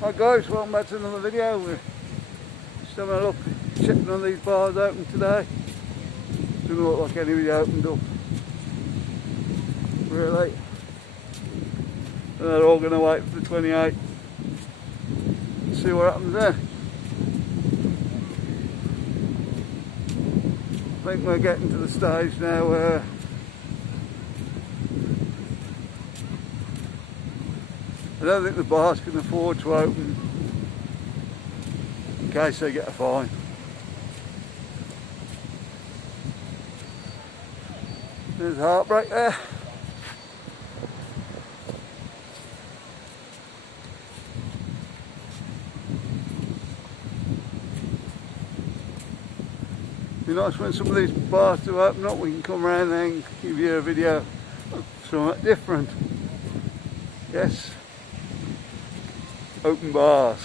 Hi guys, welcome back to another video. We're just having a look, checking on these bars open today. Doesn't look like any really opened up, really. And they're all going to wait for the 28th and see what happens there. I think we're getting to the stage now where I don't think the bars can afford to open in case they get a fine. There's a heartbreak there. It'd be nice when some of these bars do open up, we can come around and give you a video of something different. Yes. Open bars.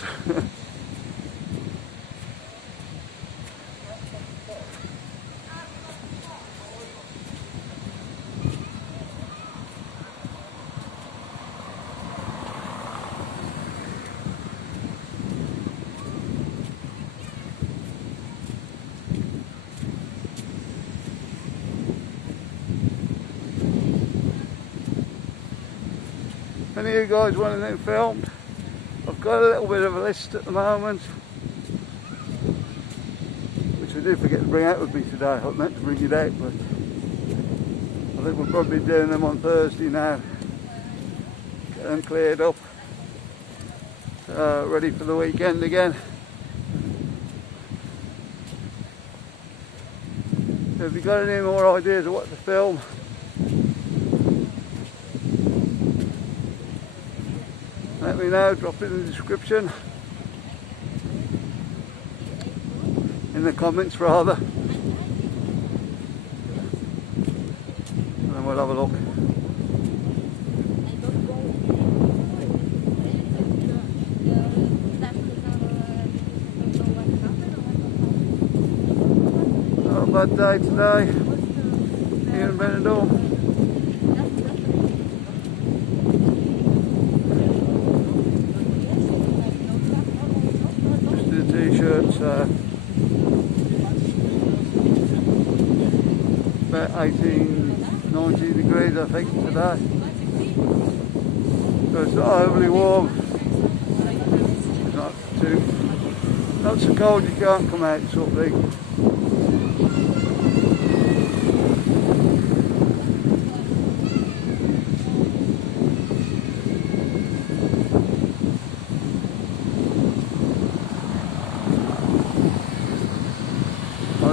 Any of you guys want anything filmed? I've got a little bit of a list at the moment, which I did forget to bring out with me today. I meant to bring it out, but I think we'll probably be doing them on Thursday now. Get them cleared up, ready for the weekend again. So if you've got any more ideas of what to film, let me know, drop it in the description, in the comments rather, and then we'll have a look. Not a bad day today here in Benidorm. T-shirts, about 18, 19 degrees I think today, so it's not overly warm, it's not so cold you can't come out sort of thing.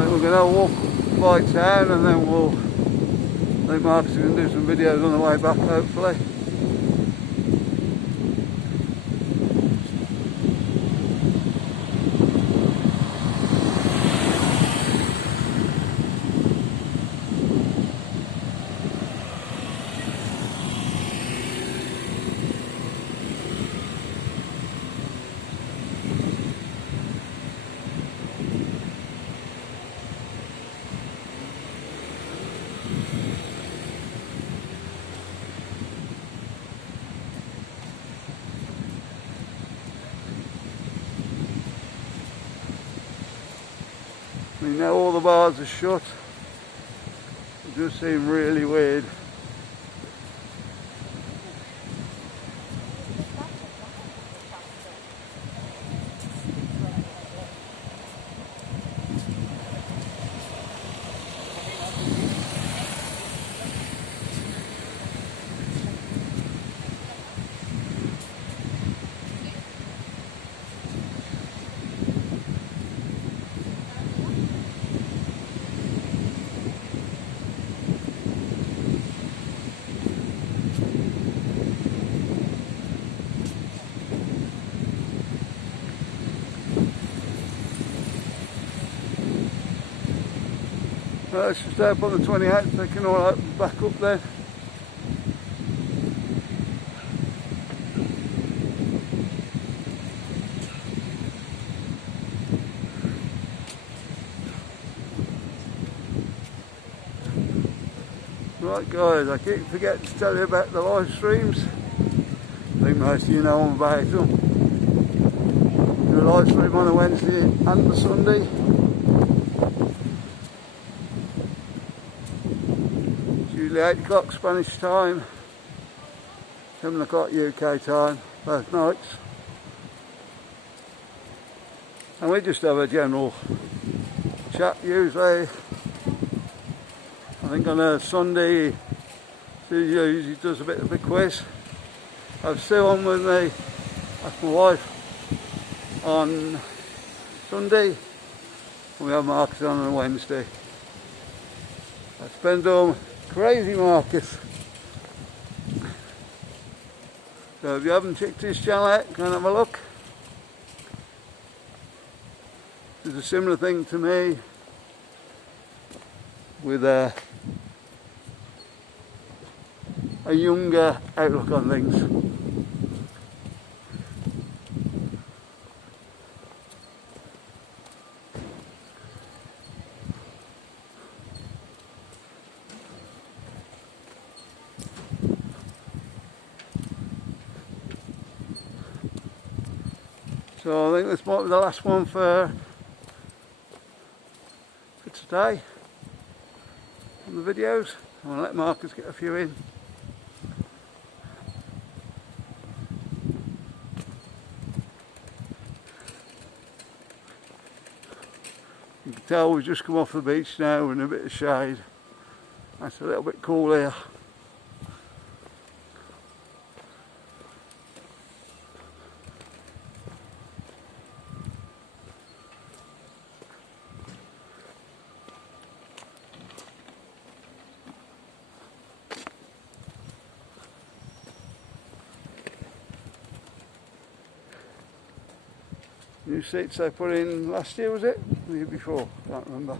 We're going to walk by town and then I think Mark's going to do some videos on the way back hopefully. I mean, now all the bars are shut. It does seem really weird. Let's just open on the 28th, they can all open back up then. Right guys, I keep forgetting to tell you about the live streams. I think most of you know all about them. do a live stream on a Wednesday and a Sunday. It's usually 8 o'clock Spanish time, 7 o'clock UK time, both nights. And we just have a general chat usually. I think on a Sunday, Sue usually does a bit of a quiz. I've Sue on with me, that's my wife, on Sunday, and we have Marcus on a Wednesday. That's Benidorm, crazy Marcus. So if you haven't checked his channel out, go and have a look. There's a similar thing to me with a younger outlook on things. So I think this might be the last one for today on the videos. I'm going to let Marcus get a few in. You can tell we've just come off the beach now in a bit of shade. That's a little bit cool here. New seats they put in last year, was it? The year before? Can't remember.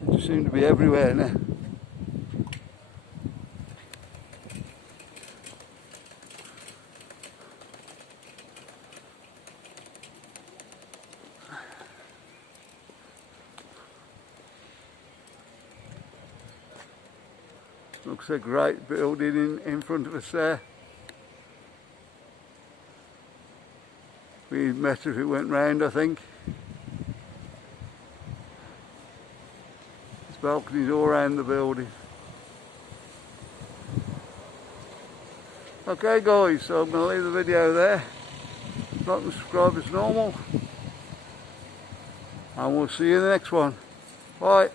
They just seem to be everywhere now. Looks a great building in front of us there. We'd met if it went round, I think. There's balconies all around the building. Okay guys, so I'm going to leave the video there. Like and subscribe as normal. And we'll see you in the next one. Bye.